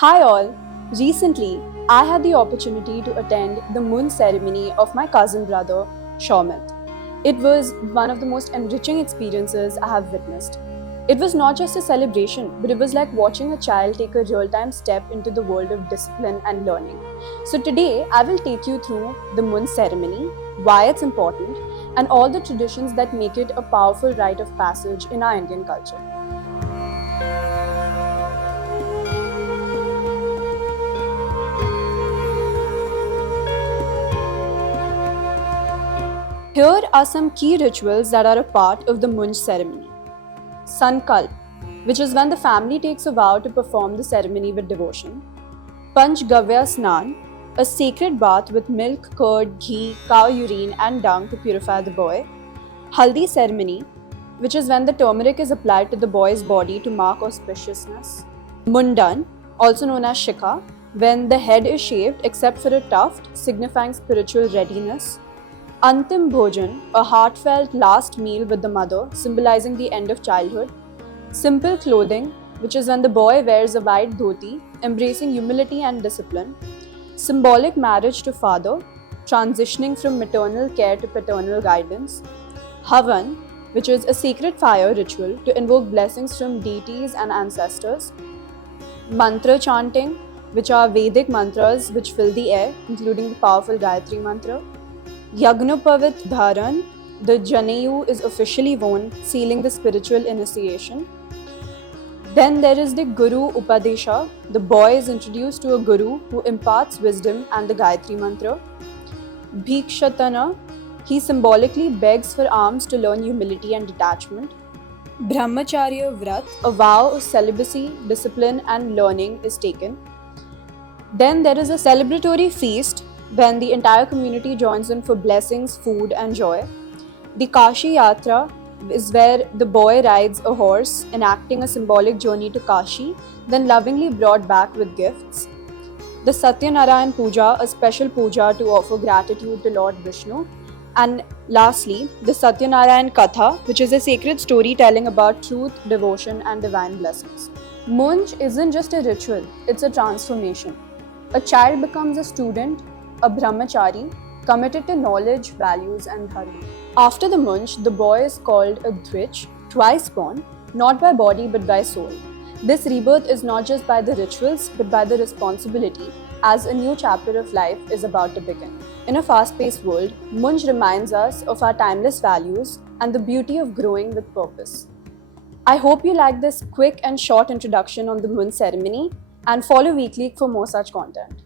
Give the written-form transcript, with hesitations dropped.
Hi all! Recently, I had the opportunity to attend the Mun ceremony of my cousin brother, Shomit. It was one of the most enriching experiences I have witnessed. It was not just a celebration, but it was like watching a child take a real time step into the world of discipline and learning. So, today I will take you through the Mun ceremony, why it's important, and all the traditions that make it a powerful rite of passage in our Indian culture. Here are some key rituals that are a part of the Munj ceremony. Sankalp, which is when the family takes a vow to perform the ceremony with devotion. Panchgavya Snan, a sacred bath with milk, curd, ghee, cow urine, and dung to purify the boy. Haldi ceremony, which is when the turmeric is applied to the boy's body to mark auspiciousness. Mundan, also known as Shikha, when the head is shaved except for a tuft, signifying spiritual readiness. Antim Bhojan, a heartfelt last meal with the mother, symbolizing the end of childhood. Simple clothing, which is when the boy wears a white dhoti, embracing humility and discipline. Symbolic marriage to father, transitioning from maternal care to paternal guidance. Havan, which is a sacred fire ritual to invoke blessings from deities and ancestors. Mantra chanting, which are Vedic mantras which fill the air, including the powerful Gayatri mantra. Yagnopavit Dharan, the Janeyu is officially worn, sealing the spiritual initiation. Then there is the Guru Upadesha, the boy is introduced to a guru who imparts wisdom and the Gayatri mantra. Bhikshatana, he symbolically begs for alms to learn humility and detachment. Brahmacharya Vrat, a vow of celibacy, discipline, and learning is taken. Then there is a celebratory feast when the entire community joins in for blessings, food, and joy. The Kashi Yatra is where the boy rides a horse, enacting a symbolic journey to Kashi, then lovingly brought back with gifts. The Satyanarayan Puja, a special puja to offer gratitude to Lord Vishnu. And lastly, the Satyanarayan Katha, which is a sacred storytelling about truth, devotion, and divine blessings. Munj isn't just a ritual, it's a transformation. A child becomes a student, a brahmachari, committed to knowledge, values, and dharma. After the Munj, the boy is called a Dvij, twice born, not by body but by soul. This rebirth is not just by the rituals but by the responsibility, as a new chapter of life is about to begin. In a fast-paced world, Munj reminds us of our timeless values and the beauty of growing with purpose. I hope you liked this quick and short introduction on the Munj ceremony and follow Weekly for more such content.